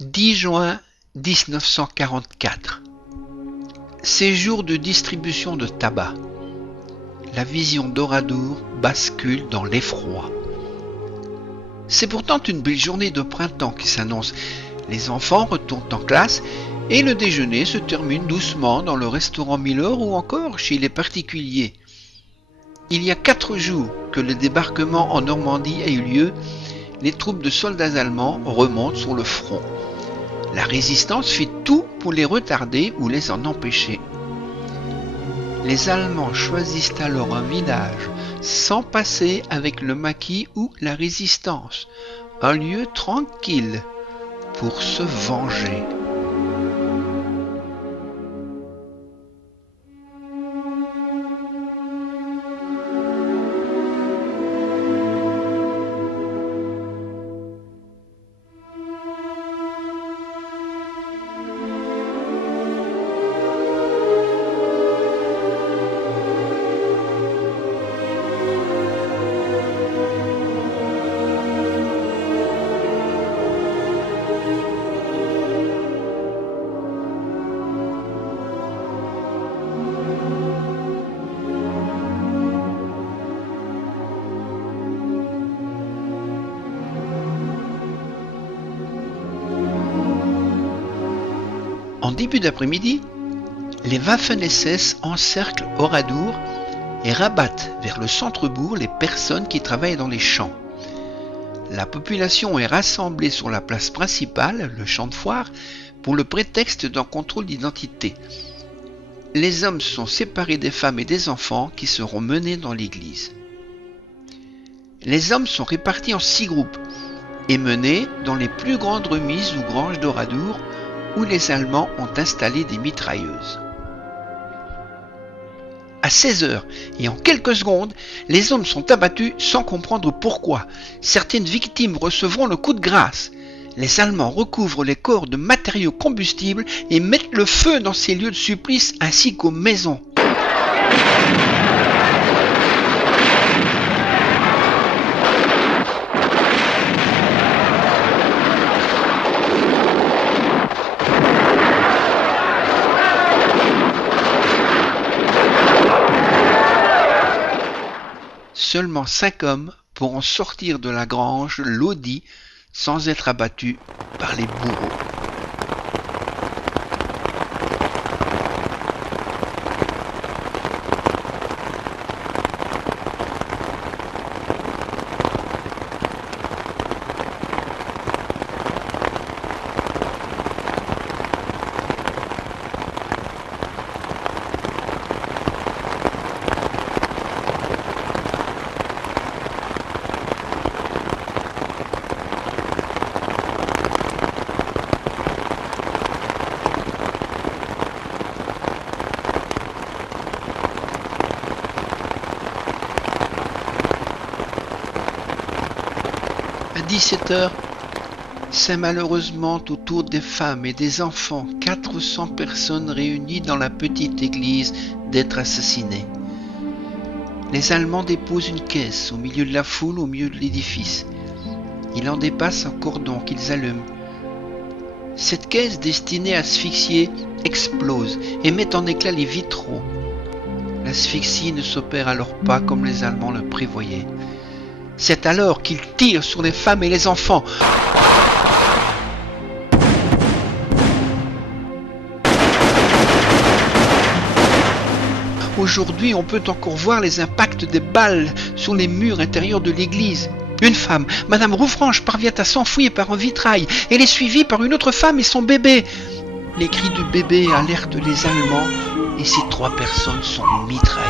10 juin 1944. Séjour de distribution de tabac. La vision d'Oradour bascule dans l'effroi. C'est pourtant une belle journée de printemps qui s'annonce. Les enfants retournent en classe et le déjeuner se termine doucement dans le restaurant Miller ou encore chez les particuliers. Il y a 4 jours que le débarquement en Normandie a eu lieu. Les troupes de soldats allemands remontent sur le front. La résistance fait tout pour les retarder ou les en empêcher. Les Allemands choisissent alors un village sans passer avec le maquis ou la résistance, un lieu tranquille pour se venger. En début d'après-midi, les Waffen-SS encerclent Oradour et rabattent vers le centre-bourg les personnes qui travaillent dans les champs. La population est rassemblée sur la place principale, le champ de foire, pour le prétexte d'un contrôle d'identité. Les hommes sont séparés des femmes et des enfants qui seront menés dans l'église. Les hommes sont répartis en 6 groupes et menés dans les plus grandes remises ou granges d'Oradour, où les Allemands ont installé des mitrailleuses. À 16 heures et en quelques secondes, les hommes sont abattus sans comprendre pourquoi. Certaines victimes recevront le coup de grâce. Les Allemands recouvrent les corps de matériaux combustibles et mettent le feu dans ces lieux de supplice ainsi qu'aux maisons. Seulement 5 hommes pourront sortir de la grange Lodi sans être abattus par les bourreaux. À 17 heures, c'est malheureusement au tour des femmes et des enfants, 400 personnes réunies dans la petite église, d'être assassinées. Les Allemands déposent une caisse au milieu de la foule, au milieu de l'édifice. Ils en dépassent un cordon qu'ils allument. Cette caisse destinée à asphyxier explose et met en éclat les vitraux. L'asphyxie ne s'opère alors pas comme les Allemands le prévoyaient. C'est alors qu'ils tirent sur les femmes et les enfants. Aujourd'hui, on peut encore voir les impacts des balles sur les murs intérieurs de l'église. Une femme, Madame Roufranche, parvient à s'enfuir par un vitrail. Elle est suivie par une autre femme et son bébé. Les cris du bébé alertent les Allemands et ces 3 personnes sont mitraillées.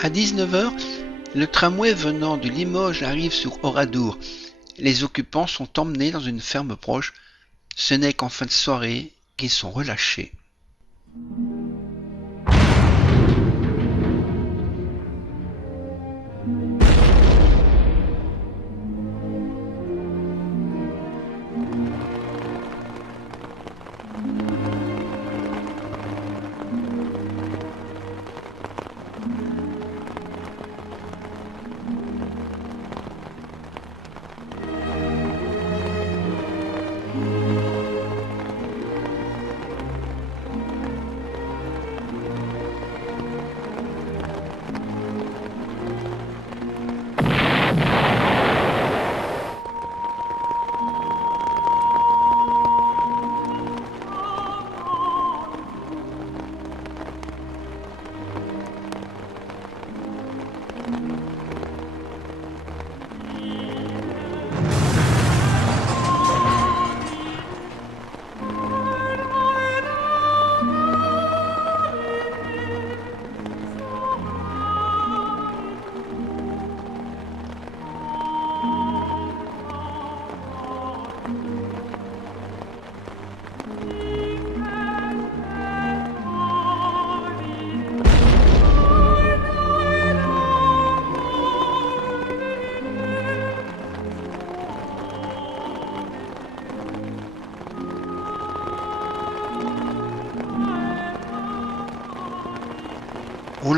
À 19 heures, le tramway venant de Limoges arrive sur Oradour. Les occupants sont emmenés dans une ferme proche. Ce n'est qu'en fin de soirée qu'ils sont relâchés.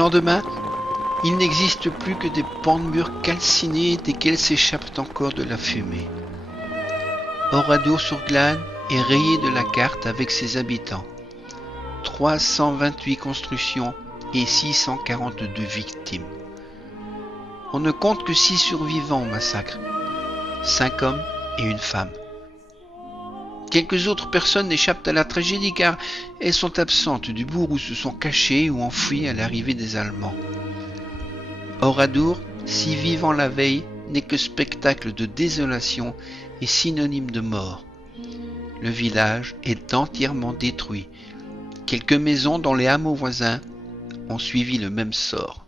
lendemain, il n'existe plus que des pans de murs calcinés desquels s'échappe encore de la fumée. Oradour-sur-Glane est rayé de la carte avec ses habitants. 328 constructions et 642 victimes. On ne compte que 6 survivants au massacre, 5 hommes et une femme. Quelques autres personnes échappent à la tragédie car elles sont absentes du bourg où se sont cachées ou enfouies à l'arrivée des Allemands. Oradour, si vivant la veille, n'est que spectacle de désolation et synonyme de mort. Le village est entièrement détruit. Quelques maisons dans les hameaux voisins ont suivi le même sort.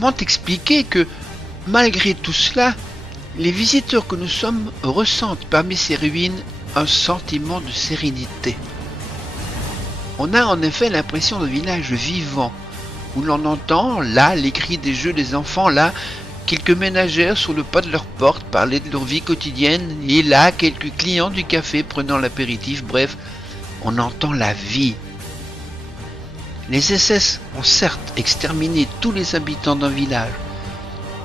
Comment expliquer que, malgré tout cela, les visiteurs que nous sommes ressentent parmi ces ruines un sentiment de sérénité? On a en effet l'impression d'un village vivant, où l'on entend, là, les cris des jeux des enfants, là, quelques ménagères sur le pas de leur porte parler de leur vie quotidienne, et là, quelques clients du café prenant l'apéritif, bref, on entend la vie. Les SS ont certes exterminé tous les habitants d'un village,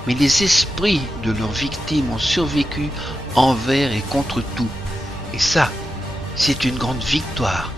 mais les esprits de leurs victimes ont survécu envers et contre tout. Et ça, c'est une grande victoire.